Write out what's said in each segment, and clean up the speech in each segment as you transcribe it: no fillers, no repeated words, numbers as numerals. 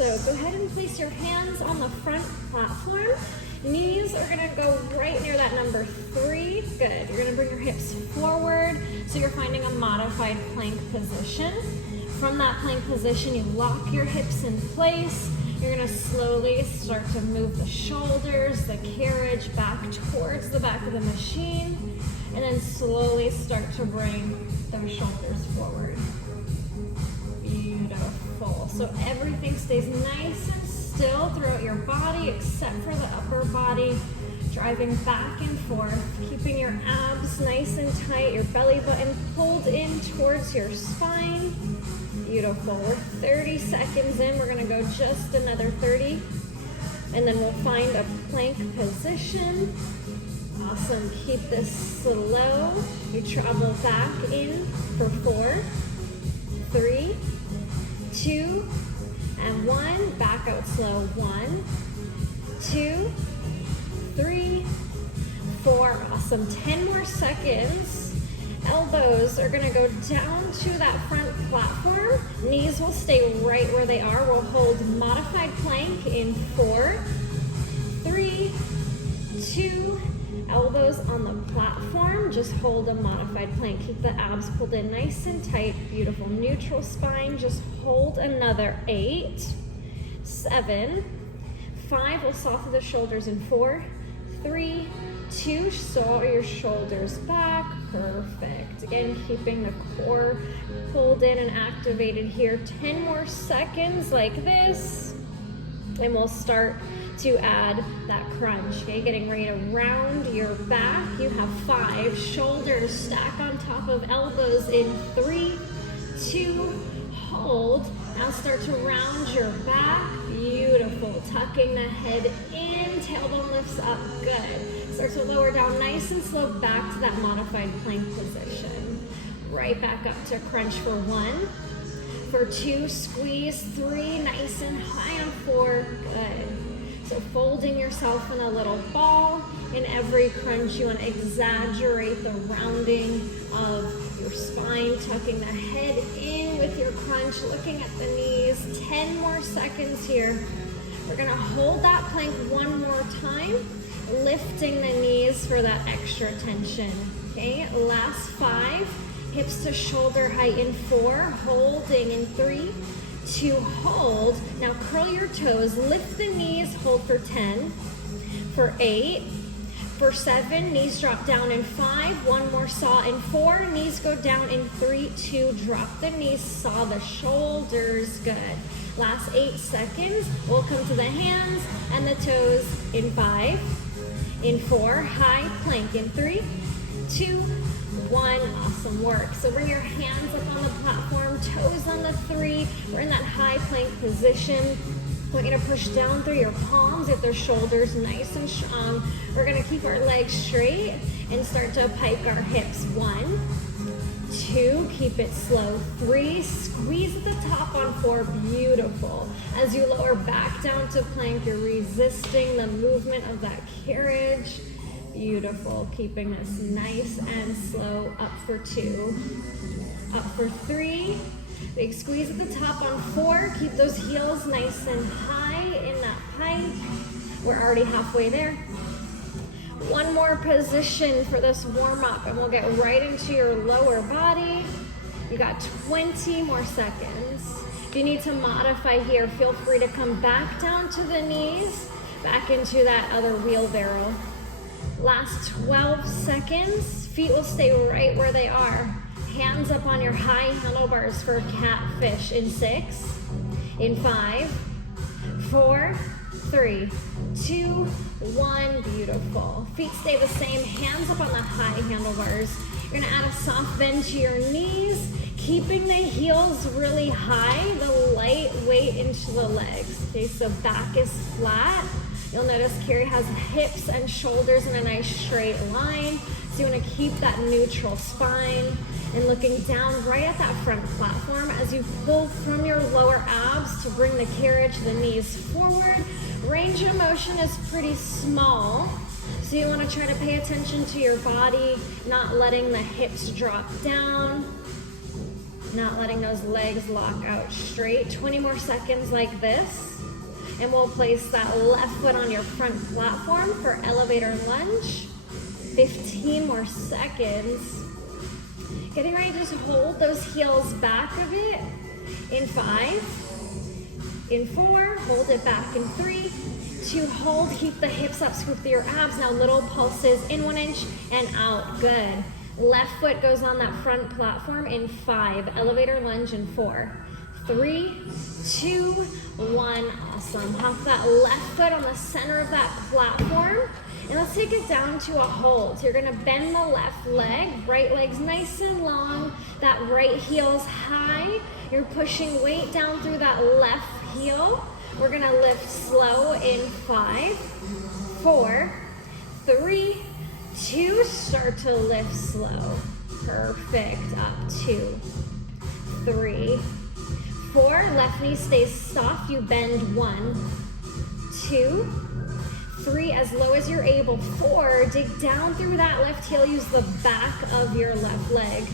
So go ahead and place your hands on the front platform. Knees are gonna go right near that number 3. Good. You're gonna bring your hips forward, so you're finding a modified plank position. From that plank position, you lock your hips in place. You're gonna slowly start to move the shoulders, the carriage back towards the back of the machine, and then slowly start to bring those shoulders forward. Beautiful. So everything stays nice and still throughout your body except for the upper body, driving back and forth, keeping your abs nice and tight, your belly button pulled in towards your spine. Beautiful. We're 30 seconds in. We're gonna go just another 30, and then we'll find a plank position. Awesome. Keep this slow. You travel back in for 4, 3, 2, and 1. Back out slow. 1, 2, 3, 4. Awesome. 10 more seconds. Elbows are gonna go down to that front platform. Knees will stay right where they are. We'll hold modified plank in 4, 3, 2, elbows on the platform. Just hold a modified plank. Keep the abs pulled in nice and tight. Beautiful. Neutral spine. Just hold another 8, 7, 5. We'll soften the shoulders in 4, 3, 2. Saw your shoulders back. Perfect. Again, keeping the core pulled in and activated here. 10 more seconds like this, and we'll start to add that crunch. Okay, getting ready to round your back. You have 5. Shoulders stack on top of elbows in 3, 2, hold. Now start to round your back. Beautiful. Tucking the head in, tailbone lifts up. Good. Start to lower down nice and slow back to that modified plank position. Right back up to crunch for 1. For 2, squeeze. 3, nice and high on 4. Good. So folding yourself in a little ball. In every crunch, you want to exaggerate the rounding of your spine, tucking the head in with your crunch, looking at the knees. 10 more seconds here. We're gonna hold that plank one more time, lifting the knees for that extra tension. Okay, last 5, hips to shoulder height in 4, holding in 3, 2, hold. Now curl your toes, lift the knees, hold for 10, for 8, for 7, knees drop down in 5, 1 more saw in 4, knees go down in 3, 2, drop the knees, saw the shoulders, good. Last 8 seconds, we'll come to the hands and the toes in 5, in 4, high plank in 3, 2, 1, awesome work. So bring your hands up on the platform, toes on the 3, we're in that high plank position. We're gonna push down through your palms, get their shoulders nice and strong. We're gonna keep our legs straight and start to pike our hips. 1, 2, keep it slow. 3, squeeze at the top on 4, beautiful. As you lower back down to plank, you're resisting the movement of that carriage. Beautiful, keeping this nice and slow. Up for 2, up for 3. Big squeeze at the top on 4. Keep those heels nice and high in that pike. We're already halfway there. One more position for this warm up and we'll get right into your lower body. You got 20 more seconds. If you need to modify here, feel free to come back down to the knees, back into that other wheelbarrow. Last 12 seconds. Feet will stay right where they are. Hands up on your high handlebars for catfish in 6, in 5, 4, 3, 2, 1, beautiful. Feet stay the same, hands up on the high handlebars. You're gonna add a soft bend to your knees, keeping the heels really high, the light weight into the legs. Okay, so back is flat. You'll notice Kerry has hips and shoulders in a nice straight line. So you wanna keep that neutral spine and looking down right at that front platform as you pull from your lower abs to bring the carriage, the knees forward. Range of motion is pretty small, so you want to try to pay attention to your body, not letting the hips drop down. Not letting those legs lock out straight. 20 more seconds like this. And we'll place that left foot on your front platform for elevator lunge. 15 more seconds. Getting ready to just hold those heels back a bit. In 5, in 4, hold it back in 3, 2, hold, keep the hips up, scoop through your abs. Now little pulses in 1 inch and out, good. Left foot goes on that front platform in 5, elevator lunge in 4, 3, 2, 1, awesome. Hop that left foot on the center of that platform. And let's take it down to a hold. So you're gonna bend the left leg, right leg's nice and long, that right heel's high. You're pushing weight down through that left heel. We're gonna lift slow in 5, 4, 3, 2, start to lift slow. Perfect, up 2, 3, 4, left knee stays soft, you bend 1, 2, 3, as low as you're able, 4, dig down through that left heel, use the back of your left leg,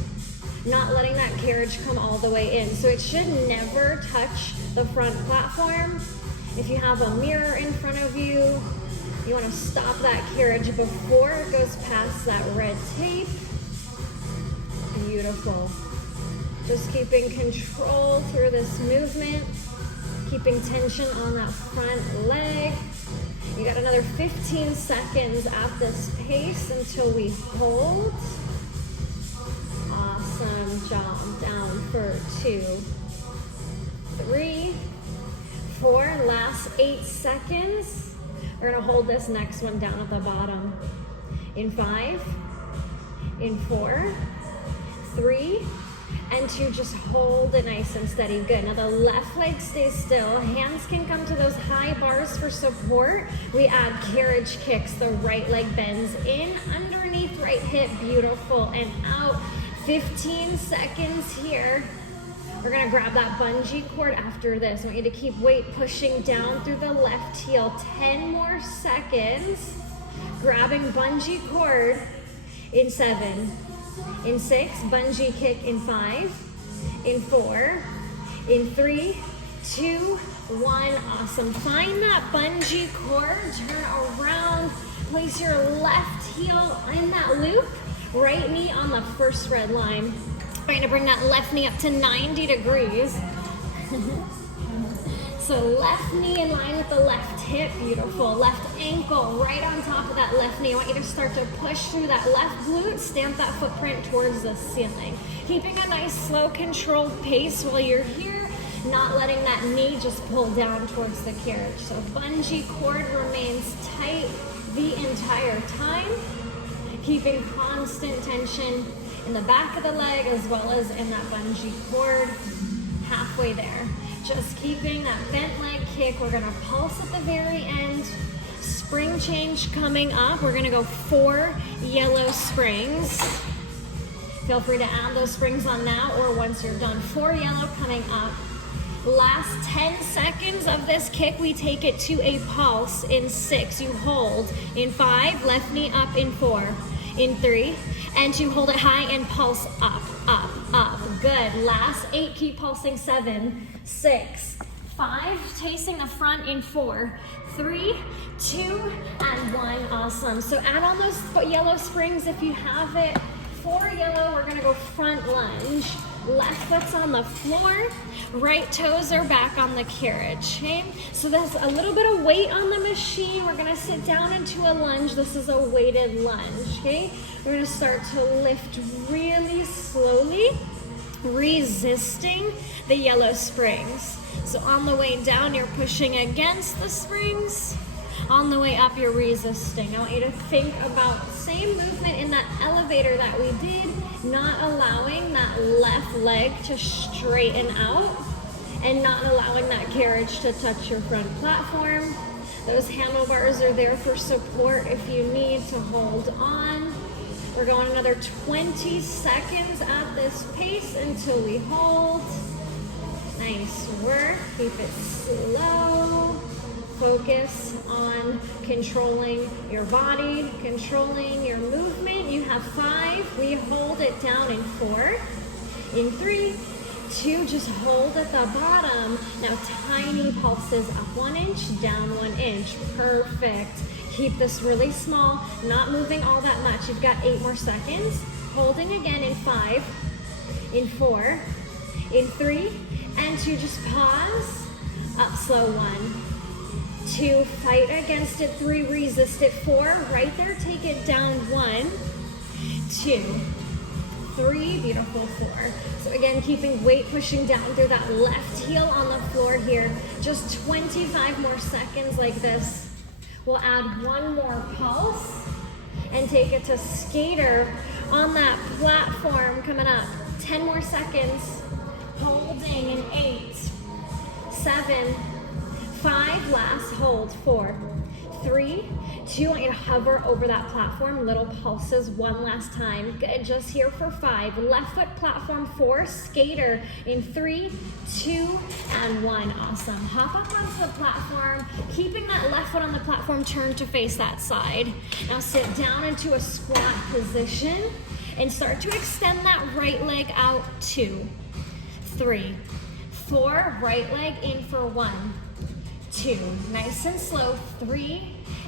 not letting that carriage come all the way in. So it should never touch the front platform. If you have a mirror in front of you, you want to stop that carriage before it goes past that red tape. Beautiful. Just keeping control through this movement, keeping tension on that front leg. You got another 15 seconds at this pace until we hold. Awesome job. Down for 2, 3, 4, last 8 seconds. We're gonna hold this next one down at the bottom. In 5, in 4, 3, and 2, just hold it nice and steady. Good. Now the left leg stays still. Hands can come to those high bars for support. We add carriage kicks. The right leg bends in, underneath right hip. Beautiful. And out. 15 seconds here. We're gonna grab that bungee cord after this. I want you to keep weight pushing down through the left heel. 10 more seconds. Grabbing bungee cord in 7. In 6, bungee kick in 5, in 4, in 3, 2, 1, awesome. Find that bungee cord, turn around, place your left heel in that loop, right knee on the first red line. We're gonna bring that left knee up to 90 degrees. So left knee in line with the left hip, beautiful. Left ankle right on top of that left knee. I want you to start to push through that left glute, stamp that footprint towards the ceiling. Keeping a nice, slow, controlled pace while you're here, not letting that knee just pull down towards the carriage. So bungee cord remains tight the entire time, keeping constant tension in the back of the leg as well as in that bungee cord. Halfway there. Just keeping that bent leg kick. We're gonna pulse at the very end. Spring change coming up. We're gonna go 4 yellow springs. Feel free to add those springs on now or once you're done. 4 yellow coming up. Last 10 seconds of this kick, we take it to a pulse. In 6, you hold. In 5, left knee up. In 4, in 3, and 2, hold it high and pulse up, up, up. Good. Last 8, keep pulsing. 7, 6, 5, tasting the front in 4, 3, 2, and 1. Awesome. So add on those yellow springs if you have it. 4 yellow, we're gonna go front lunge. Left foot's on the floor, right toes are back on the carriage, okay? So there's a little bit of weight on the machine. We're gonna sit down into a lunge. This is a weighted lunge, okay? We're gonna start to lift really slowly, resisting the yellow springs. So on the way down, you're pushing against the springs. On the way up, you're resisting. I want you to think about same movement in that elevator that we did, not allowing that left leg to straighten out and not allowing that carriage to touch your front platform. Those handlebars are there for support if you need to hold on. We're going another 20 seconds at this pace until we hold. Nice work. Keep it slow. Focus on controlling your body, controlling your movement. You have 5. We hold it down in 4, in 3, 2, just hold at the bottom. Now tiny pulses, up 1 inch, down 1 inch. Perfect. Keep this really small, not moving all that much. You've got 8 more seconds. Holding again in 5, in 4, in 3, and 2, just pause. Up slow, 1, 2, fight against it, 3, resist it, 4, right there, take it down, 1, 2, 3, beautiful, 4. So again, keeping weight pushing down through that left heel on the floor here. Just 25 more seconds like this. We'll add 1 more pulse and take it to skater on that platform coming up. 10 more seconds. Holding in 8, 7, 5, last hold, 4, 3, 2, I want you to hover over that platform, little pulses, 1 last time. Good, just here for 5, left foot platform, 4, skater in 3, 2, and 1, awesome. Hop up onto the platform, keeping that left foot on the platform, turn to face that side. Now sit down into a squat position and start to extend that right leg out, 2, 3, 4, right leg in for 1, 2, nice and slow, 3,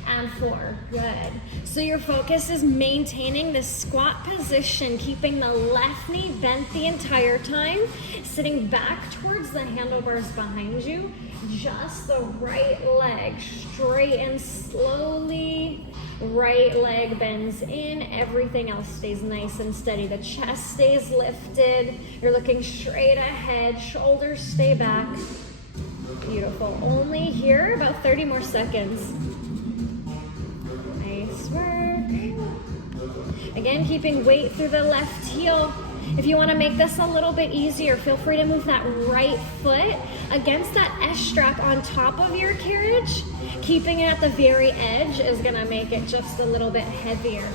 and 4, good. So your focus is maintaining this squat position, keeping the left knee bent the entire time, sitting back towards the handlebars behind you, just the right leg straight and slowly, right leg bends in, everything else stays nice and steady. The chest stays lifted, you're looking straight ahead, shoulders stay back. Beautiful. Only here, about 30 more seconds. Nice work. Again, keeping weight through the left heel. If you want to make this a little bit easier, feel free to move that right foot against that S-strap on top of your carriage. Keeping it at the very edge is going to make it just a little bit heavier.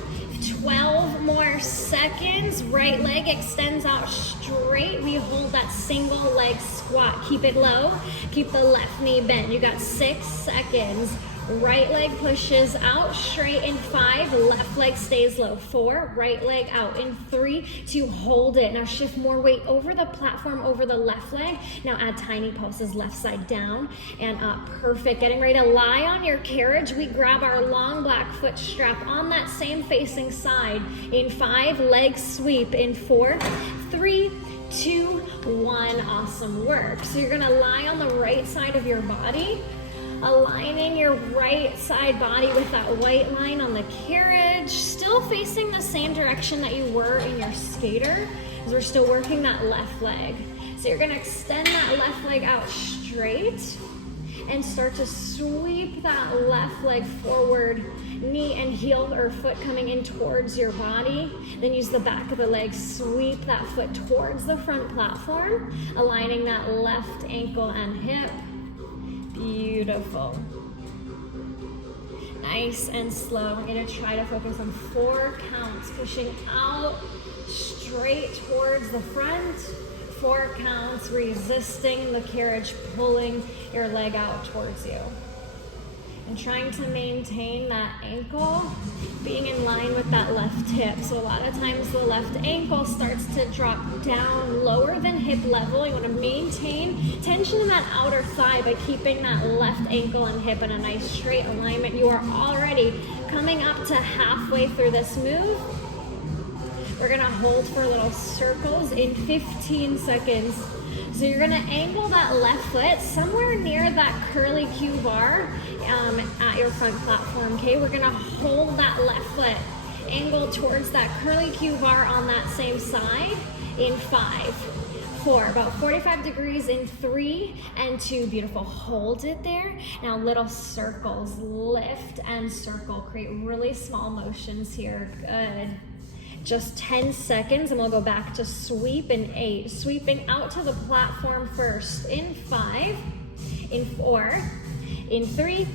12 more seconds. Right leg extends out straight. We hold that single leg squat. Keep it low. Keep the left knee bent. You got 6 seconds. Right leg pushes out straight in 5, left leg stays low, 4, right leg out in 3, 2, hold it. Now shift more weight over the platform, over the left leg. Now add tiny pulses, left side down and up, perfect. Getting ready to lie on your carriage, we grab our long black foot strap on that same facing side. In 5, leg sweep, in 4, 3, 2, 1, awesome work. So you're gonna lie on the right side of your body, aligning your right side body with that white line on the carriage, still facing the same direction that you were in your skater, as we're still working that left leg. So you're gonna extend that left leg out straight and start to sweep that left leg forward, knee and heel or foot coming in towards your body. Then use the back of the leg, sweep that foot towards the front platform, aligning that left ankle and hip. Beautiful. Nice and slow. I'm going to try to focus on 4 counts, pushing out straight towards the front. 4 counts, resisting the carriage, pulling your leg out towards you. And trying to maintain that ankle being in line with that left hip. So a lot of times the left ankle starts to drop down lower than hip level. You want to maintain tension in that outer thigh by keeping that left ankle and hip in a nice straight alignment. You are already coming up to halfway through this move. We're gonna hold for little circles in 15 seconds. So you're gonna angle that left foot somewhere near that curly Q bar at your front platform, okay? We're gonna hold that left foot, angle towards that curly Q bar on that same side in 5, 4, about 45 degrees in 3 and 2, beautiful, hold it there. Now little circles, lift and circle, create really small motions here, good. Just 10 seconds and we'll go back to sweep in 8. Sweeping out to the platform first in 5, in 4, in 3,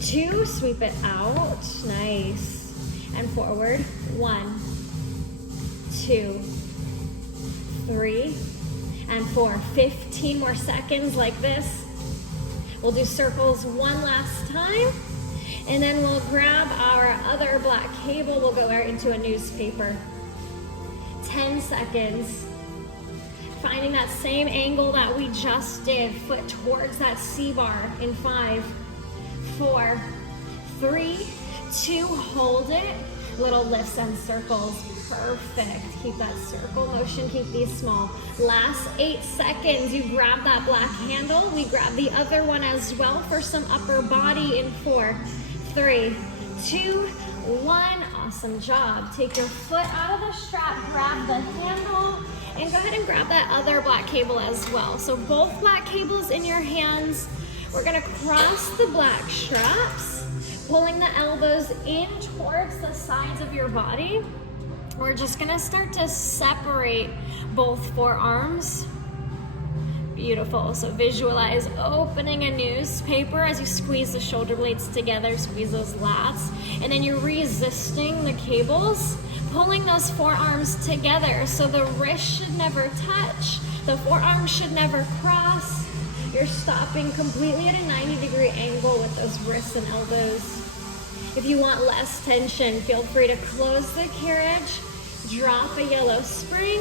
2, sweep it out, nice. And forward, 1, 2, 3, and 4. 15 more seconds like this. We'll do circles one last time. And then we'll grab our other black cable. We'll go right into a newspaper. 10 seconds. finding that same angle that we just did. Foot towards that C-bar in 5, 4, 3, 2, hold it. Little lifts and circles. Perfect. Keep that circle motion, keep these small. Last 8 seconds, you grab that black handle. We grab the other one as well for some upper body in 4, 3, 2, 1. Awesome job. Take your foot out of the strap, grab the handle, and go ahead and grab that other black cable as well. So both black cables in your hands. We're gonna cross the black straps, pulling the elbows in towards the sides of your body. We're just gonna start to separate both forearms. Beautiful. So visualize opening a newspaper as you squeeze the shoulder blades together, squeeze those lats, and then you're resisting the cables, pulling those forearms together so the wrist should never touch, the forearms should never cross. You're stopping completely at a 90-degree angle with those wrists and elbows. If you want less tension, feel free to close the carriage, drop a yellow spring.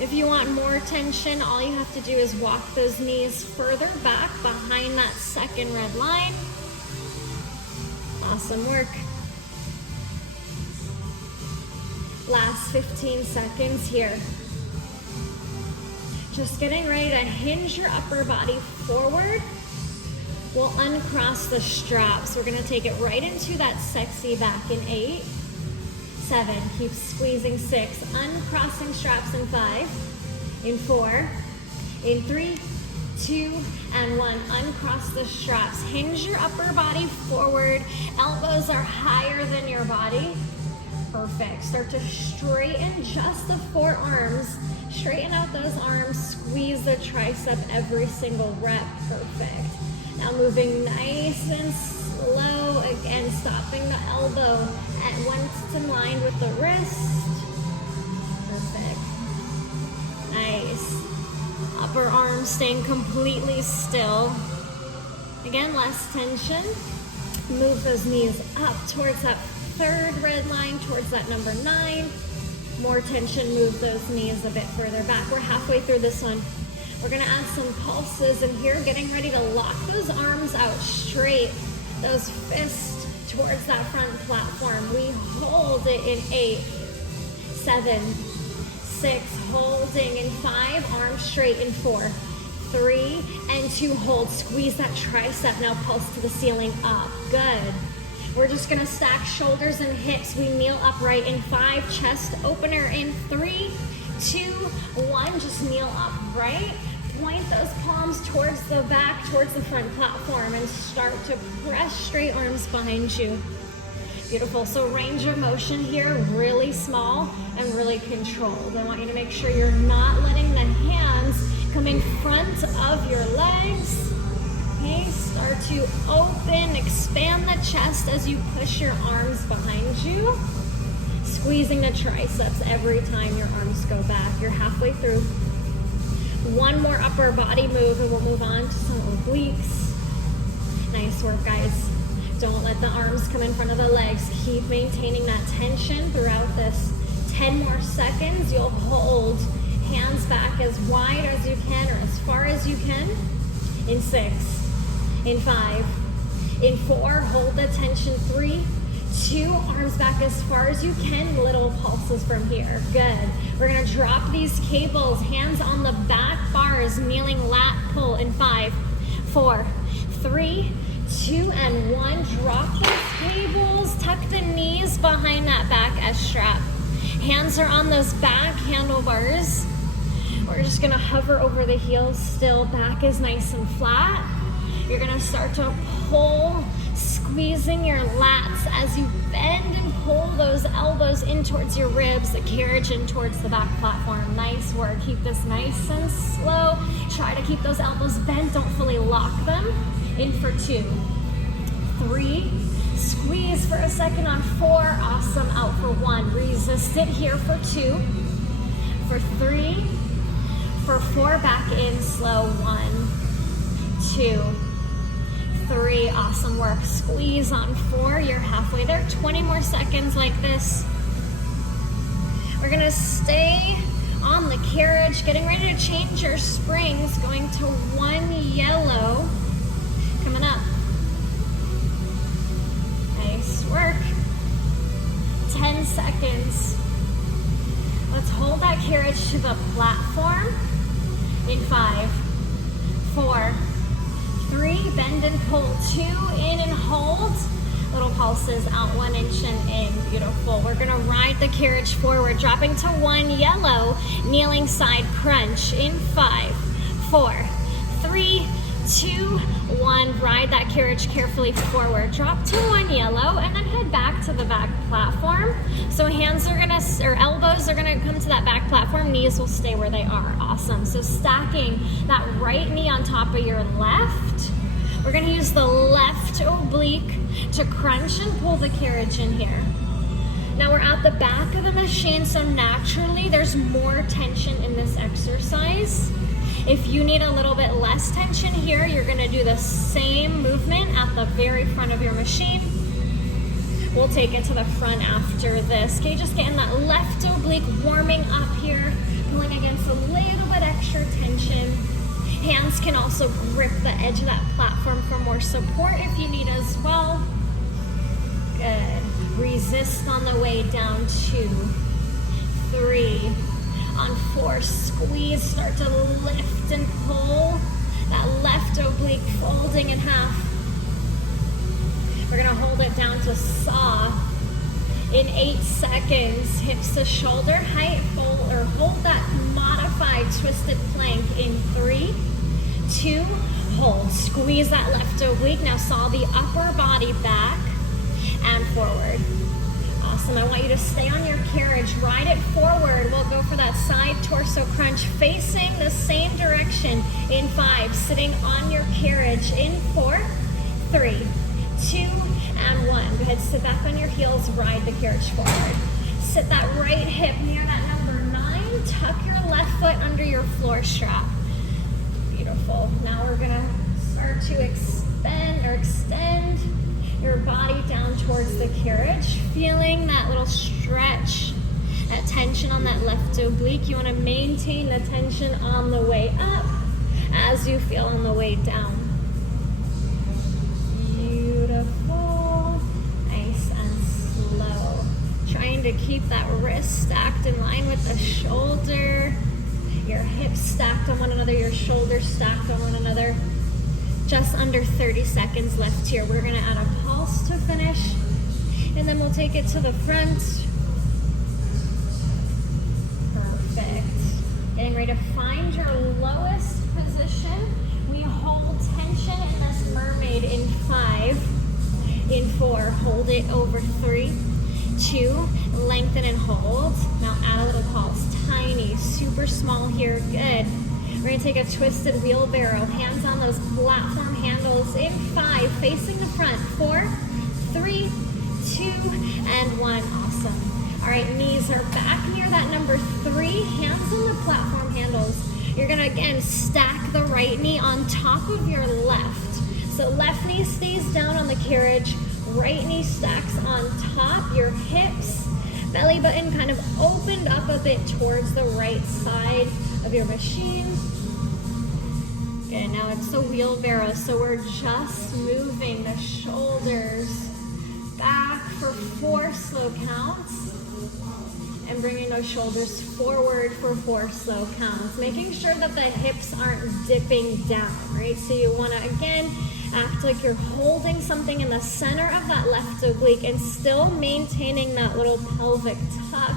If you want more tension, all you have to do is walk those knees further back behind that second red line. Awesome work. Last 15 seconds here. Just getting ready to hinge your upper body forward. We'll uncross the straps. We're gonna take it right into that sexy back in 8, 7, keep squeezing 6, uncrossing straps in 5, in 4, in 3, 2, and 1. Uncross the straps. Hinge your upper body forward. Elbows are higher than your body. Perfect. Start to straighten just the forearms. Straighten out those arms. Squeeze the tricep every single rep. Perfect. Now moving nice and slow, again stopping the elbow at once it's in line with the wrist. Perfect. Nice. Upper arm staying completely still. Again, less tension. Move those knees up towards that third red line, towards that number 9. More tension, move those knees a bit further back. We're halfway through this one. We're gonna add some pulses in here, getting ready to lock those arms out straight, those fists towards that front platform. We hold it in 8, 7, 6, holding in 5, arms straight in 4, 3, and 2, hold. Squeeze that tricep, now pulse to the ceiling, up, good. We're just gonna stack shoulders and hips. We kneel upright in 5, chest opener in 3, 2, 1, just kneel upright. Point those palms towards the back, towards the front platform, and start to press straight arms behind you. Beautiful. So range of motion here, really small and really controlled. I want you to make sure you're not letting the hands come in front of your legs. Okay, start to open, expand the chest as you push your arms behind you. Squeezing the triceps every time your arms go back. You're halfway through. One more upper body move and we'll move on to some obliques. Nice work, guys. Don't let the arms come in front of the legs. Keep maintaining that tension throughout this. 10 more seconds. You'll hold hands back as wide as you can or as far as you can. In 6, in 5, in 4, hold the tension. 3, 2, arms back as far as you can. Little pulses from here. Good. We're gonna drop these cables, hands on the back bars, kneeling lat pull in 5, 4, 3, 2, and 1. Drop those cables, tuck the knees behind that back S strap. Hands are on those back handlebars. We're just gonna hover over the heels still. Back is nice and flat. You're gonna start to pull, squeezing your lats as you bend and pull those elbows in towards your ribs, the carriage in towards the back platform. Nice work. Keep this nice and slow. Try to keep those elbows bent. Don't fully lock them. In for 2, 3, squeeze for a second on 4. Awesome. Out for 1. Resist it here for 2, for 3, for 4. Back in slow. 1, 2, 3, awesome work. Squeeze on 4, you're halfway there. 20 more seconds like this. We're gonna stay on the carriage, getting ready to change your springs, going to 1 yellow, coming up. Nice work. 10 seconds. Let's hold that carriage to the platform in 5, 4, 3, bend and pull, 2, in and hold. Little pulses out 1 inch and in, beautiful. We're gonna ride the carriage forward, dropping to 1 yellow, kneeling side crunch in 5, 4, 3, 2, 1. Ride that carriage carefully forward, drop to 1 yellow, and then head back to the back platform. So hands are gonna, or elbows are gonna come to that back platform, knees will stay where they are. Awesome. So stacking that right knee on top of your left. We're gonna use the left oblique to crunch and pull the carriage in here. Now we're at the back of the machine, so naturally there's more tension in this exercise. If you need a little bit less tension here, you're gonna do the same movement at the very front of your machine. We'll take it to the front after this. Okay, just getting that left oblique warming up here, pulling against a little bit extra tension. Hands can also grip the edge of that platform for more support if you need as well. Good. Resist on the way down, 2, 3. On 4, squeeze, start to lift and pull. That left oblique folding in half. We're gonna hold it down to saw in 8 seconds. Hips to shoulder height, hold that modified twisted plank in 3, 2, hold. Squeeze that left oblique. Now saw the upper body back and forward. Awesome. I want you to stay on your carriage, ride it forward. We'll go for that side torso crunch, facing the same direction in 5, sitting on your carriage in 4, 3, 2, and 1. Go ahead, sit back on your heels, ride the carriage forward. Sit that right hip near that number 9, tuck your left foot under your floor strap. Beautiful. Now we're gonna start to extend your body down towards the carriage, feeling that little stretch, that tension on that left oblique. You want to maintain the tension on the way up as you feel on the way down. Beautiful. Nice and slow. Trying to keep that wrist stacked in line with the shoulder. Your hips stacked on one another, your shoulders stacked on one another. Just under 30 seconds left here. We're gonna add a pulse to finish, and then we'll take it to the front. Perfect. Getting ready to find your lowest position. We hold tension in this mermaid in 5, in 4, hold it over 3, 2, lengthen and hold. Now add a little pulse, tiny, super small here, good. We're gonna take a twisted wheelbarrow, hands on those platform handles in 5, facing the front, 4, 3, 2, and 1, awesome. All right, knees are back near that number 3, hands on the platform handles. You're gonna, again, stack the right knee on top of your left. So left knee stays down on the carriage, right knee stacks on top, your hips, belly button kind of opened up a bit towards the right side of your machine. Good, now it's a wheelbarrow, so we're just moving the shoulders back for 4 slow counts and bringing those shoulders forward for 4 slow counts, making sure that the hips aren't dipping down, right? So you want to, again, act like you're holding something in the center of that left oblique and still maintaining that little pelvic tuck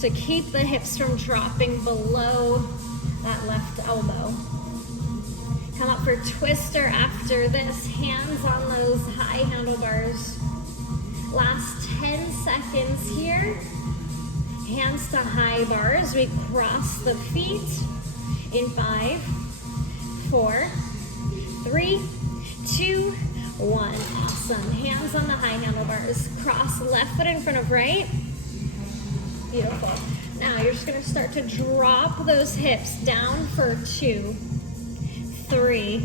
to keep the hips from dropping below that left elbow. Come up for twister after this, hands on those high handlebars. Last 10 seconds here. Hands to high bars. We cross the feet in 5, 4, 3, 2, 1. Awesome. Hands on the high handlebars. Cross left foot in front of right. Beautiful. Now you're just going to start to drop those hips down for 2, 3,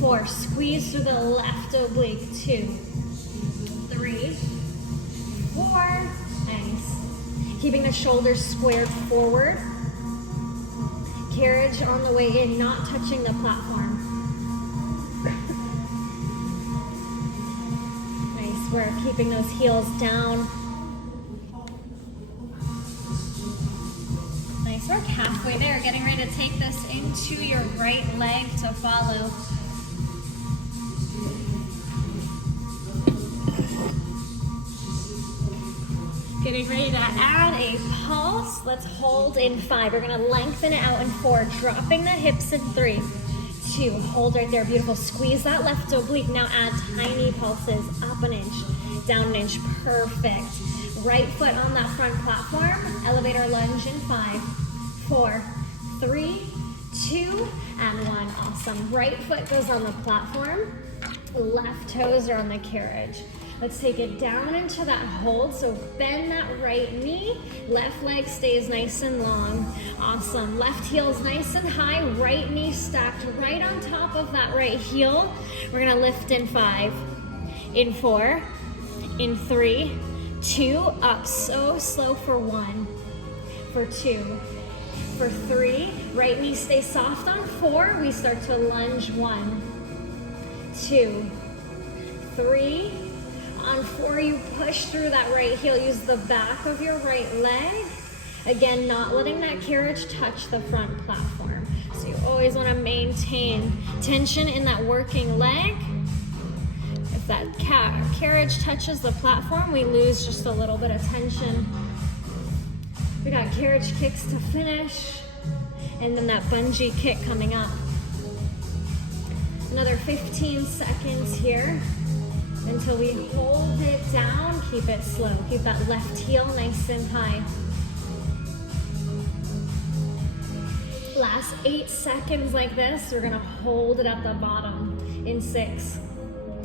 4. Squeeze through the left oblique. 2, 3, 4. Nice. Keeping the shoulders squared forward. carriage on the way in, not touching the platform. Nice work, keeping those heels down. Nice work, halfway there. Getting ready to take this into your right leg to follow. Getting ready to add a pulse. Let's hold in 5. We're gonna lengthen it out in 4, dropping the hips in 3, 2, hold right there, beautiful. Squeeze that left oblique. Now add tiny pulses, up an inch, down an inch, perfect. Right foot on that front platform, elevate our lunge in 5, 4, 3, 2, and 1, awesome. Right foot goes on the platform, left toes are on the carriage. Let's take it down into that hold. So bend that right knee. Left leg stays nice and long. Awesome. Left heel's nice and high. Right knee stacked right on top of that right heel. We're gonna lift in 5, in 4, in 3, 2, up so slow for 1, for 2, for 3. Right knee stays soft on 4. We start to lunge 1, 2, 3. On 4, you push through that right heel. Use the back of your right leg. Again, not letting that carriage touch the front platform. So you always want to maintain tension in that working leg. If that carriage touches the platform, we lose just a little bit of tension. We got carriage kicks to finish, and then that bungee kick coming up. Another 15 seconds here. Until we hold it down, keep it slow. Keep that left heel nice and high. Last 8 seconds like this. We're gonna hold it at the bottom in 6,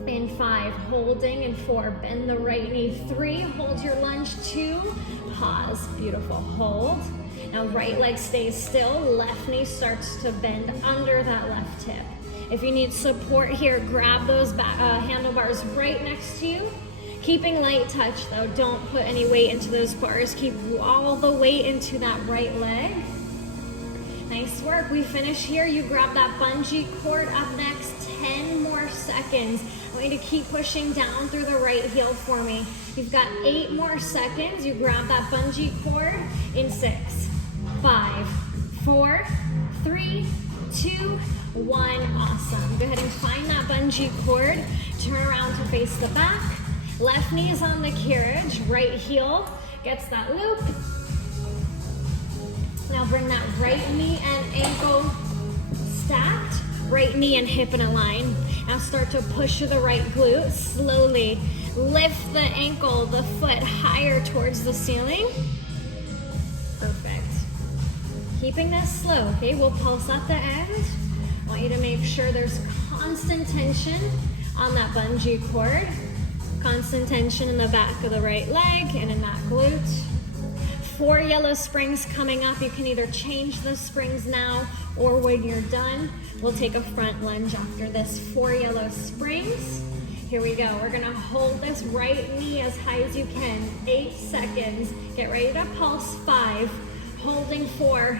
in 5, holding in 4. Bend the right knee, 3, hold your lunge, 2, pause, beautiful, hold. Now right leg stays still, left knee starts to bend under that left hip. If you need support here, grab those handlebars right next to you. Keeping light touch though, don't put any weight into those bars. Keep all the weight into that right leg. Nice work, we finish here. You grab that bungee cord up next, 10 more seconds. I want you to keep pushing down through the right heel for me. You've got 8 more seconds. You grab that bungee cord in 6, 5, 4, 3, 2, 1, awesome. Go ahead and find that bungee cord. Turn around to face the back. Left knee is on the carriage. Right heel gets that loop. Now bring that right knee and ankle stacked. Right knee and hip in a line. Now start to push to the right glute. Slowly lift the ankle, the foot higher towards the ceiling. Perfect. Keeping this slow, okay? We'll pulse at the end. I want you to make sure there's constant tension on that bungee cord. Constant tension in the back of the right leg and in that glute. 4 yellow springs coming up. You can either change the springs now or when you're done. We'll take a front lunge after this. 4 yellow springs. Here we go. We're gonna hold this right knee as high as you can. 8 seconds. Get ready to pulse. 5, holding 4,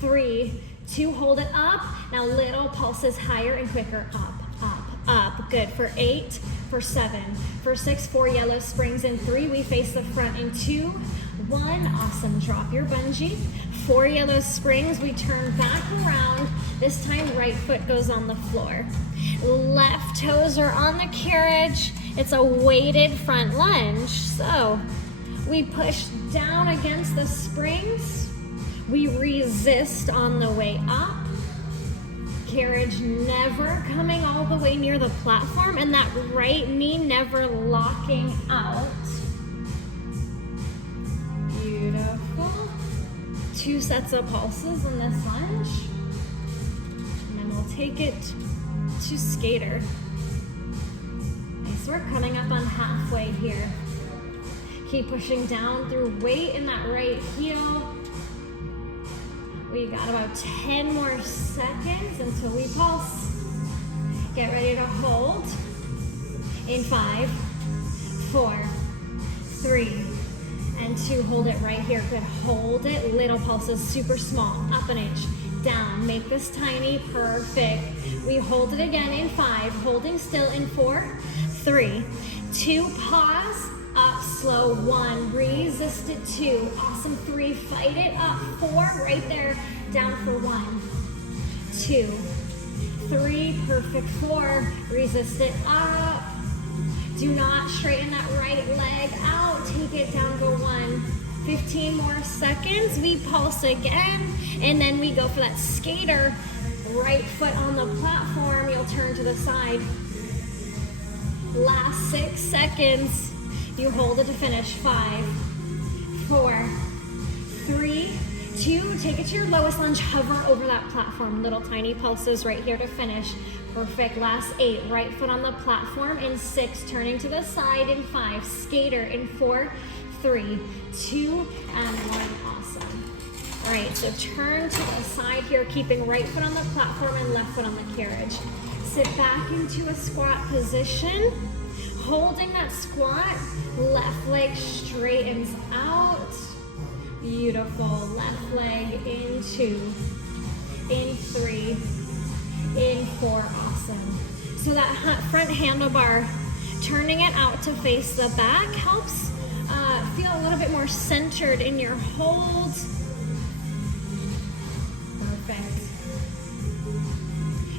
3, 2, hold it up. Now little pulses higher and quicker. Up, up, up. Good. For 8, for 7, for 6, 4 yellow springs. In 3, we face the front. In 2, 1, awesome. Drop your bungee. 4 yellow springs. We turn back around. This time, right foot goes on the floor. Left toes are on the carriage. It's a weighted front lunge. So we push down against the springs. We resist on the way up. Carriage never coming all the way near the platform, and that right knee never locking out. Beautiful. 2 sets of pulses in this lunge. And then we'll take it to skater. Nice work, coming up on halfway here. Keep pushing down through weight in that right heel. We got about 10 more seconds until we pulse. Get ready to hold. In 5, 4, 3, and 2. Hold it right here. Good. Hold it. Little pulses, super small. Up an inch, down. Make this tiny, perfect. We hold it again in 5, holding still in 4, 3, 2, pause, up, slow, 1, resist it, 2, awesome, 3, fight it, up, 4, right there, down for 1, 2, 3, perfect, 4, resist it, up. Do not straighten that right leg out, take it down, go 1, 15 more seconds, we pulse again, and then we go for that skater, right foot on the platform, you'll turn to the side. Last 6 seconds, you hold it to finish, 5, 4, 3, 2, take it to your lowest lunge, hover over that platform, little tiny pulses right here to finish. Perfect, last 8, right foot on the platform in 6, turning to the side in 5, skater in 4, 3, 2, and 1, awesome. All right, so turn to the side here, keeping right foot on the platform and left foot on the carriage. Sit back into a squat position, holding that squat, left leg straightens out. Beautiful, left leg in 2, in 3, in 4, awesome. So that front handlebar, turning it out to face the back helps feel a little bit more centered in your hold. Perfect.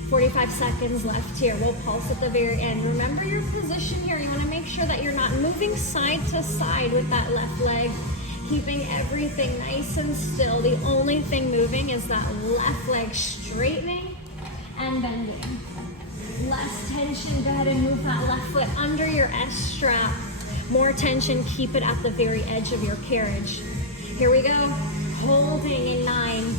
45 seconds left here. We'll pulse at the very end. Remember your position here. You want to make sure that you're not moving side to side with that left leg, keeping everything nice and still. The only thing moving is that left leg straightening and bending. Less tension, go ahead and move that left foot under your S strap. More tension, keep it at the very edge of your carriage. Here we go, holding in 9,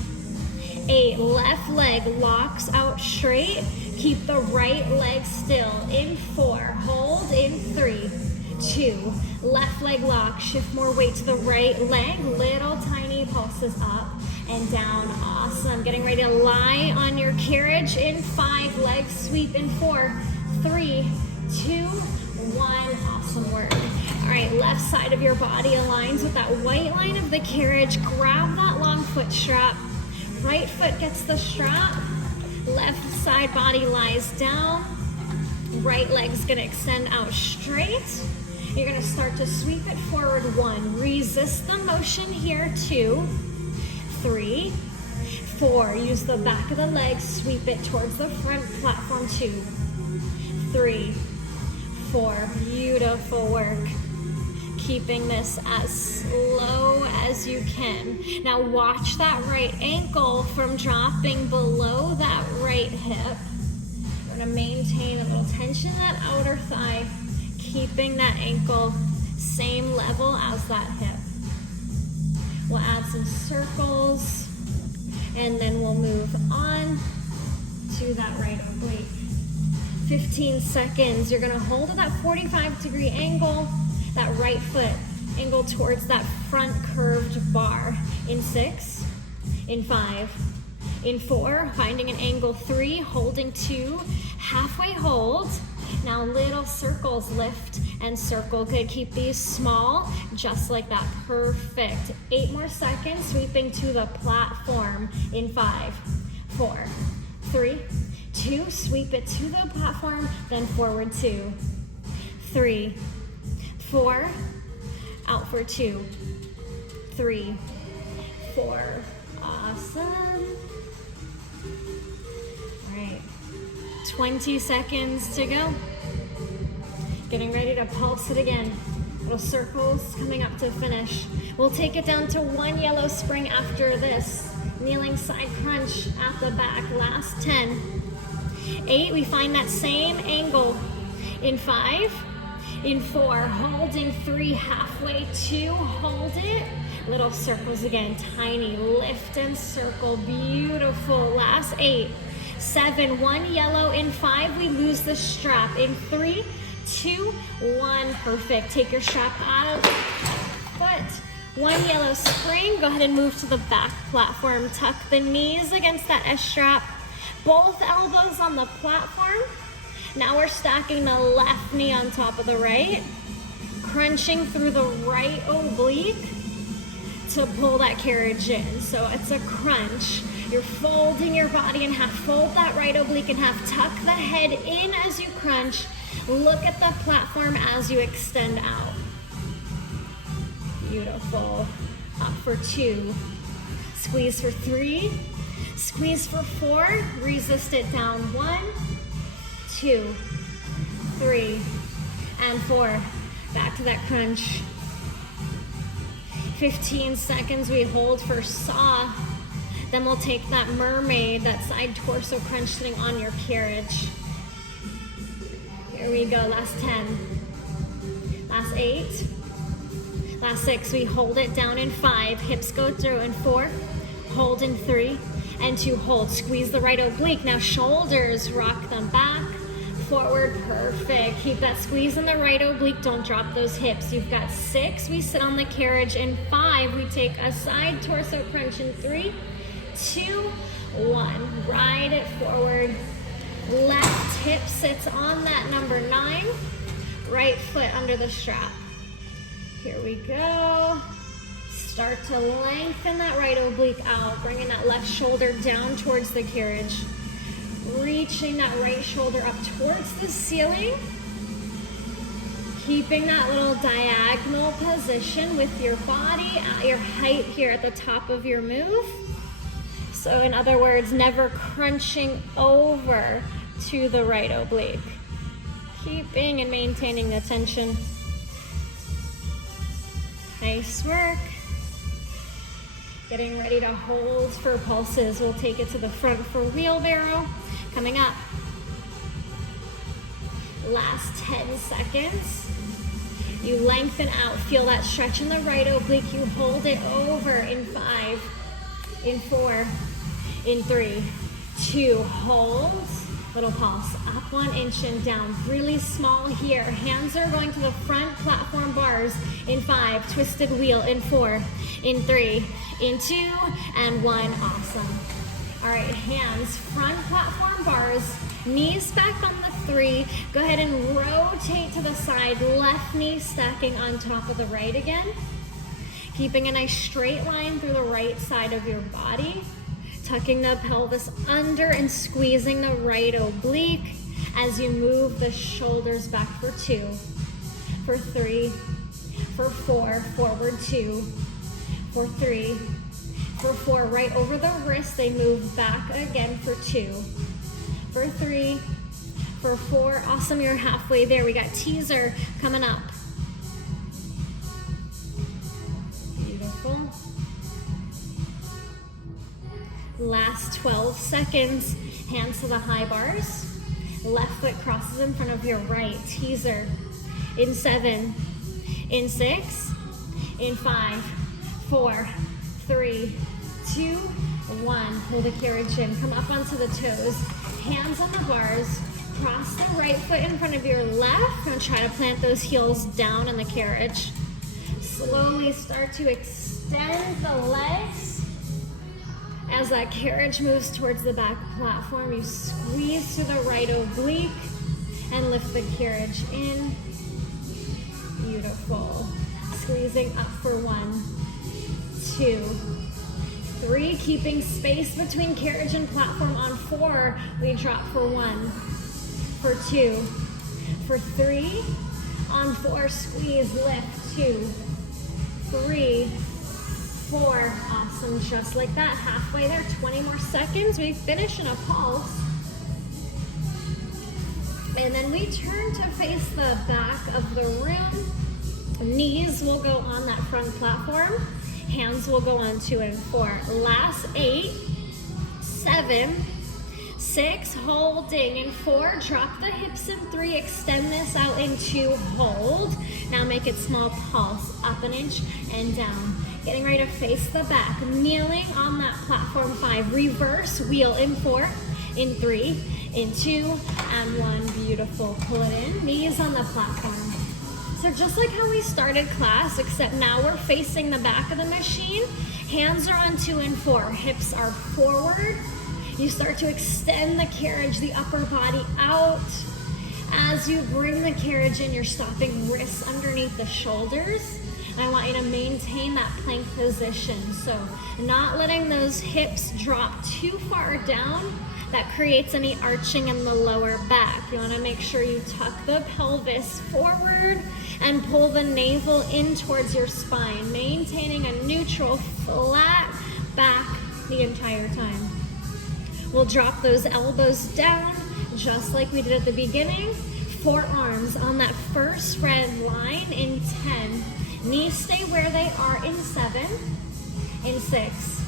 8, left leg locks out straight, keep the right leg still, in 4, hold in 3, 2, left leg lock, shift more weight to the right leg, little tiny pulses up and down, awesome. Getting ready to lie on your carriage in 5, leg sweep in 4, 3, 2, 1, awesome work. All right, left side of your body aligns with that white line of the carriage, grab that long foot strap, right foot gets the strap, left side body lies down, right leg's gonna extend out straight. You're gonna start to sweep it forward, 1, resist the motion here, 2, 3, 4, use the back of the leg, sweep it towards the front platform, 2, 3, 4, beautiful work. Keeping this as slow as you can. Now watch that right ankle from dropping below that right hip. We're gonna maintain a little tension in that outer thigh, keeping that ankle same level as that hip. We'll add some circles, and then we'll move on to that right oblique. 15 seconds, you're gonna hold at that 45-degree angle, that right foot angle towards that front curved bar, in 6, in 5, in 4, finding an angle, 3, holding 2, halfway hold. Now little circles, lift and circle. Good, keep these small, just like that, perfect. 8 more seconds, sweeping to the platform in 5, 4, 3, 2, sweep it to the platform, then forward 2, 3, 4, out for 2, 3, 4, awesome. All right, 20 seconds to go. Getting ready to pulse it again. Little circles coming up to finish. We'll take it down to 1 yellow spring after this. Kneeling side crunch at the back, last 10. 8, we find that same angle in 5, in 4, holding 3, halfway, 2, hold it. Little circles again, tiny, lift and circle, beautiful. Last 8, 7, 1 yellow in 5, we lose the strap. In 3, 2, 1, perfect. Take your strap out of the foot. 1 yellow spring, go ahead and move to the back platform. Tuck the knees against that S-strap. Both elbows on the platform. Now we're stacking the left knee on top of the right, crunching through the right oblique to pull that carriage in. So it's a crunch. You're folding your body in half. Fold that right oblique in half. Tuck the head in as you crunch. Look at the platform as you extend out. Beautiful. Up for 2. Squeeze for 3. Squeeze for 4. Resist it down. 1, 2, 3, and 4. Back to that crunch. 15 seconds we hold for saw. Then we'll take that mermaid, that side torso crunch sitting on your carriage. Here we go, last 10. Last 8. Last 6, we hold it down in 5. Hips go through in 4. Hold in 3 and 2, hold. Squeeze the right oblique. Now shoulders, rock them back. Forward, perfect. Keep that squeeze in the right oblique. Don't drop those hips. You've got 6. We sit on the carriage. In 5, we take a side torso crunch in 3, 2, 1. Ride it forward. Left hip sits on that number 9. Right foot under the strap. Here we go. Start to lengthen that right oblique out. Bringing that left shoulder down towards the carriage. Reaching that right shoulder up towards the ceiling. Keeping that little diagonal position with your body at your height here at the top of your move. So in other words, never crunching over to the right oblique. Keeping and maintaining the tension. Nice work. Getting ready to hold for pulses. We'll take it to the front for wheelbarrow. Coming up. Last 10 seconds. You lengthen out. Feel that stretch in the right oblique. You hold it over in 5, in 4, in 3, 2, hold. Little pulse. Up 1 inch and down. Really small here. Hands are going to the front platform bars in 5. Twisted wheel in 4, in 3, in 2, and 1. Awesome. All right, hands, front platform bars, knees back on the 3. Go ahead and rotate to the side, left knee stacking on top of the right again. Keeping a nice straight line through the right side of your body. Tucking the pelvis under and squeezing the right oblique as you move the shoulders back for 2, for 3, for 4, forward 2, for 3, for 4, right over the wrist, they move back again for 2, for 3, for 4, awesome, you're halfway there. We got teaser coming up. Beautiful. Last 12 seconds, hands to the high bars. Left foot crosses in front of your right, teaser. In 7, in 6, in 5, 4, 3, 2, 1. Pull the carriage in. Come up onto the toes. Hands on the bars. Cross the right foot in front of your left. And try to plant those heels down in the carriage. Slowly start to extend the legs. As that carriage moves towards the back platform, you squeeze to the right oblique and lift the carriage in. Beautiful. Squeezing up for 1, 2, 3, keeping space between carriage and platform. On 4, we drop for 1, for 2, for 3. On 4, squeeze, lift, 2, 3, 4. Awesome, just like that. Halfway there, 20 more seconds. We finish in a pulse. And then we turn to face the back of the room. Knees will go on that front platform. Hands will go on 2 and 4. Last 8, 7, 6, holding in 4. Drop the hips in 3. Extend this out in 2. Hold. Now make it small pulse. Up 1 inch and down. Getting ready to face the back. Kneeling on that platform 5. Reverse wheel in 4, in 3, in 2, and 1. Beautiful. Pull it in. Knees on the platform. So just like how we started class, except now we're facing the back of the machine. Hands are on 2 and 4. Hips are forward. You start to extend the carriage, the upper body out. As you bring the carriage in, you're stopping wrists underneath the shoulders. And I want you to maintain that plank position. So not letting those hips drop too far down. That creates any arching in the lower back. You want to make sure you tuck the pelvis forward and pull the navel in towards your spine, maintaining a neutral, flat back the entire time. We'll drop those elbows down just like we did at the beginning. Forearms on that first red line in 10. Knees stay where they are in 7, in 6,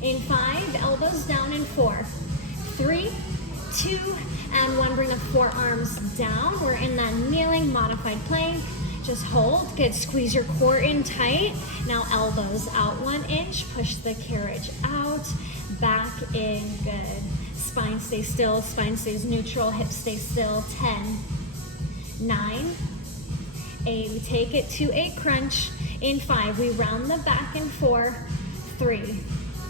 in 5, elbows down in 4. 3, 2, and 1. Bring the forearms down. We're in that kneeling modified plank. Just hold. Good. Squeeze your core in tight. Now elbows out 1 inch. Push the carriage out. Back in. Good. Spine stays still. Spine stays neutral. Hips stay still. 10, 9, 8. We take it to a crunch. In 5, we round the back in 4, 3,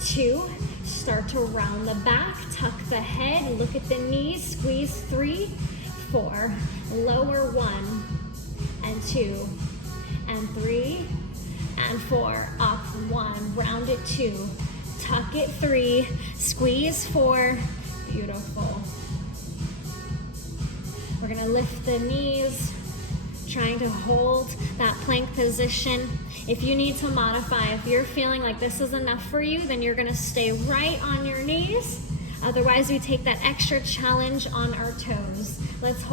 2. Start to round the back, tuck the head, look at the knees, squeeze 3, 4, lower 1, and 2, and 3, and 4, up 1, round it 2, tuck it 3, squeeze 4, beautiful. We're gonna lift the knees, trying to hold that plank position. If you need to modify, if you're feeling like this is enough for you, then you're gonna stay right on your knees. Otherwise, we take that extra challenge on our toes. Let's hold